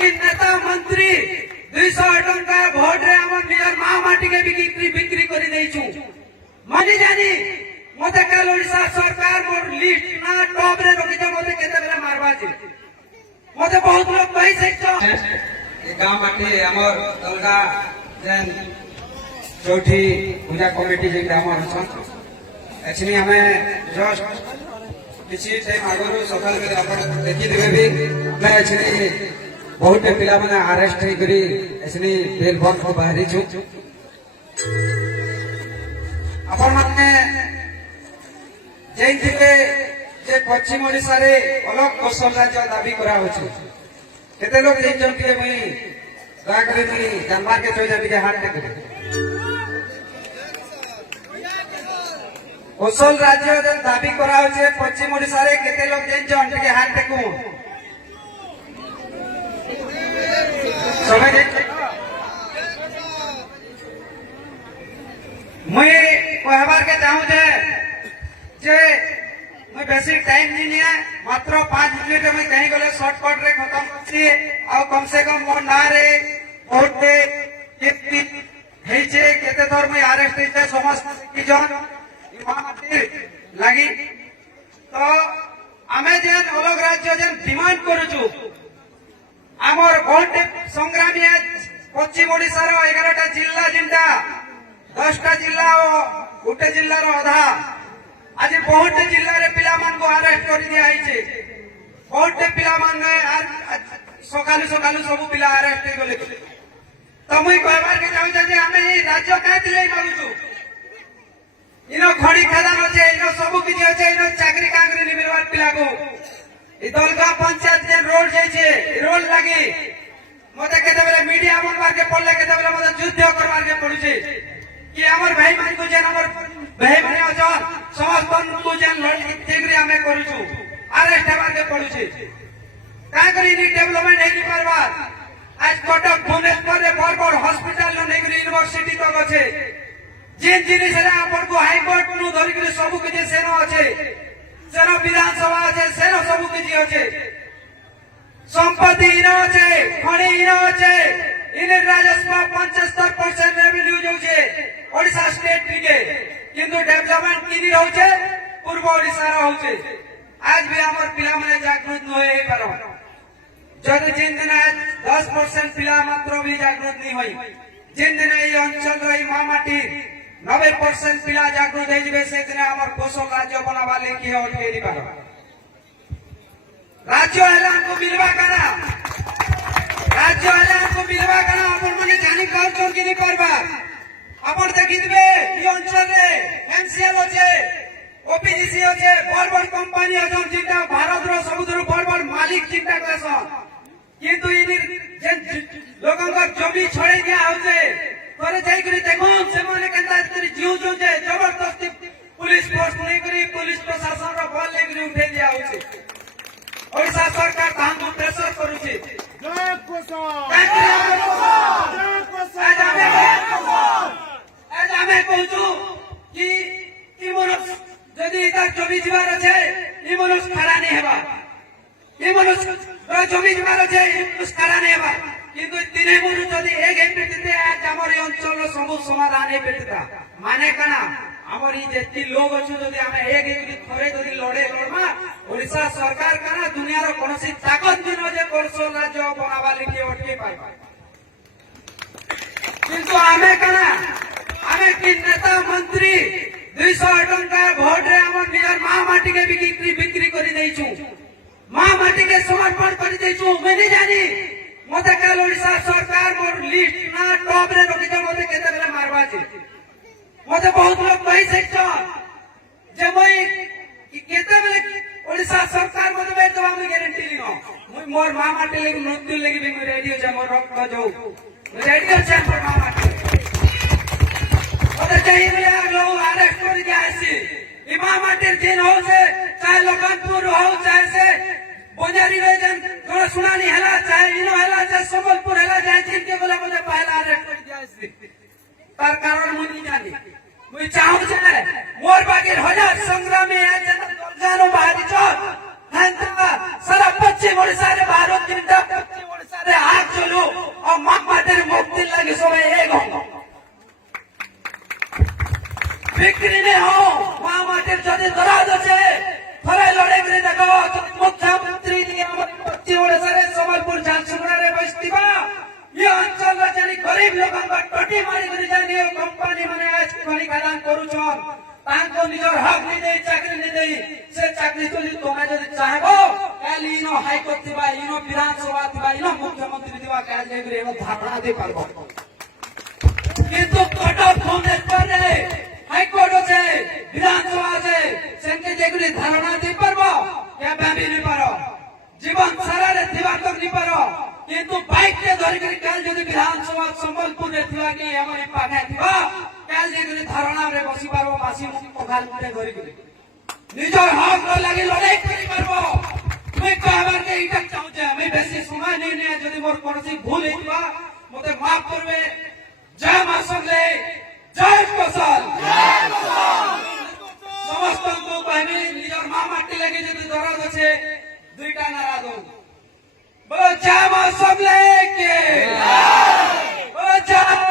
कि नेता मंत्री 200 टंका भोट रे हम नियर मां माटी के बिक्री करी देइछु मानी जानी मते काल ओडिसा सरकार मोर लिस्ट ना टॉप रे रखि दे मते केते बेला मारबा जे मते बहुत लोग कहि सकतो ए गांव माटी हमर दलगा जेन चौथी पूजा कमिटी जे हमर छन एक्चुअली हमें जस्ट किसी टाइम आगरो सकाल में अपन देखि देबे भी मैं एक्चुअली बहुत पिला माने अरेस्ट हे करी एक्चुअली बेल बॉक्स को बाहरी छु अपन माने जेन थिले जे पश्चिम ओडिसा रे अलग कौशल राज्य दाबी करा होछि केते लोग जेन जन के मी गागरे मी जानबार के चोजा के हाथ टेक कौशल राज्य जेन दाबी करा होछि पश्चिम ओडिसा रे केते लोग जेन जन के हाथ टेकु समय मैं कहबार के चाहूँ जे मैं बेसी टाइम नहीं लिया मात्र 5 मिनट में कहीं गले शॉर्टकट रे खत्म छी आ कम से कम मोर ना रे वोट दे कितनी हेचे केते थर में अरेस्ट हेचे समस्त की जन इमानती लगी तो आमे जेन अलग राज्य जेन डिमांड करूछु आमर भोट संग्रामी पश्चिम ओडिसा रो 11टा जिला जिंदा 10टा जिला और गोटे जिल्लार अधा आज बहुत जिले में पिला मान को अरेस्ट कर दिया है बहुत पिला मान सकालू सकालू सब पिला अरेस्ट हो गले तो मुई कहबार के चाहू जे हमें ये राज्य काहे ले मांगुछु इनो खड़ी खदान होचे इनो सब किछि होचे इनो चाकरी कांगरी नि मिलवार पिला को ई दलगा पंचायत जे रोड जाइछे रोड लागि मते केते बेले मीडिया बनवार के पड़ले केते बेले मते युद्ध करवार के पड़ुछे कि हमर भाई मान को जेन हमर भाई भाई अजन समस्त को जेन लड़ी ठेगरी हमें करूछु अरेस्ट हेबार के पड़ुछे का करी नि डेवलपमेंट हेनी परबार आज कटक भुवनेश्वर रे बड़ हॉस्पिटल न नेगरी यूनिवर्सिटी तक अछि जेन जिनिस रे अपन को हाई कोर्ट नु धरि के सब के सेनो अछि सेनो विधानसभा अछि सेनो सब के अछि संपत्ति इनो अछि खणी इनो अछि इन राजस्व 75% रेवेन्यू जो छे ओडिशा स्टेट के किंतु डेवलपमेंट किनी होचे पूर्व ओडिशा रो होचे आज भी हमर पिला माने जागृत न होय पारो जदि जिन दिन 10% पिला मात्र भी जागृत नहीं होई जिन दिन এই অঞ্চল রই মামাটি 90% पिला जागृत हो जबे से दिन हमर कोशल राज्य बनावा लेके अटके दी पारो राज्य एलान को मिलवा करा राज्य एलान को मिलवा करा अपन माने जानी काउंट कि नहीं करबा अपन देखि दिबे ई अंचल रे एमसीएल होचे ओपीडीसी होचे बड़ कंपनी अजन जिंदा भारत रो सबुदरो बड़ मालिक चिंता करस किंतु इनी जे लोगन का जमी छोड़े दिया होचे तोरे जाई करी देखो से माने केनता तरी जीव जो जे जबरदस्ती पुलिस फोर्स नहीं करी पुलिस प्रशासन रो बल ले करी उठे दिया होचे ओडिशा सरकार तान प्रेशर करूची जय कोसा आज हमें कहूँ कि मनुष्य जदि जमी जीवार अच्छे ये मनुष्य खड़ा नहीं हेबा ये मनुष्य जमी जीवार अच्छे मनुष्य खड़ा नहीं हेबा किंतु तीन मनुष्य जदि एक पेटिते आज हमर अंचल सब समाधान हे पेटिता माने कना हमर ई जेति लोग अछि जदि हमें एक थरे जदि लड़े लड़मा ओडिशा सरकार कना दुनिया रो कोनोसी ताकत दिन जे कोर्सो राज्य बनावा लिखि अटके पाई किंतु हमें कना हमें कि नेता मंत्री 200 टंका भोट रे हम नियर मां माटी के बिक्री करी देइछु मां माटी के समर्पण करी देइछु मैंने जानी मते काल ओडिशा सरकार मोर लिस्ट ना टॉप रे रखि दे मते केते बेला मारबा जे मते बहुत लोग कहि सकतो जे मैं केते बेले ओडिशा सरकार मते बे तो हम गारंटी लिनो मोर मां माटी लेके मृत्यु लेके भी रेडियो जे मोर रक्त जाऊ रेडियो से मोर मां माटी चाहिए लोग अरेस्ट कर दिया ऐसी इमाम माटिर दिन हो से चाहे लोकनपुर हो चाहे से बोंजारी जन थोड़ा सुनानी हला चाहे इनो हला चाहे संबलपुर हला चाहे जिनके बोला मुझे पहला अरेस्ट कर दिया ऐसी तार कारण मुझे जानी मुझे चाहूँ चाहे मोर बाकी हजार संग्रामी है जन जानो बाहरी चौक सारा पश्चिम ओडिशा रे भारत जिंदा पश्चिम ओडिशा रे गरीब लोगन का टटी मारी कर जानी कंपनी माने आज खनि खादान करूछन तांको निजर हक नहीं दे चाकरी नहीं दे से चाकरी तो तुम्हें जदि चाहबो काल इनो हाईकोर्ट थिबा इनो विधानसभा थिबा इनो मुख्यमंत्री थिबा काल जेबरे एनो धारणा दे पारबो किंतु कोर्ट ऑफ भुवनेश्वर रे हाईकोर्ट আছে विधानसभा আছে সেনকে যেগুলি ধারণা দি পারবো কে ভাবি নি পারো জীবন সারা রে দিবা তো নি পারো কিন্তু বাইক কে ধরি করে কাল যদি বিধানসভা সম্বলপুর রে থিবা কি আমারে পাখা থিবা কাল যেগুলি ধারণা রে বসি পারবো বাসি মুখ পখাল মুটে ধরি করে নিজর হক লাগি লড়াই করি পারবো মই কহবার কে ইটা চাহুছে আমি বেশি সময় নেই নিয়ে যদি মোর কোনসি ভুল হইবা মতে মাফ করবে জয় মা সমলে জয় কোশল সমস্ত কইবে নিজর মা মাটি লাগি যদি দরদ আছে দুইটা নারা দো বলো জয় মা সমলে কে জয়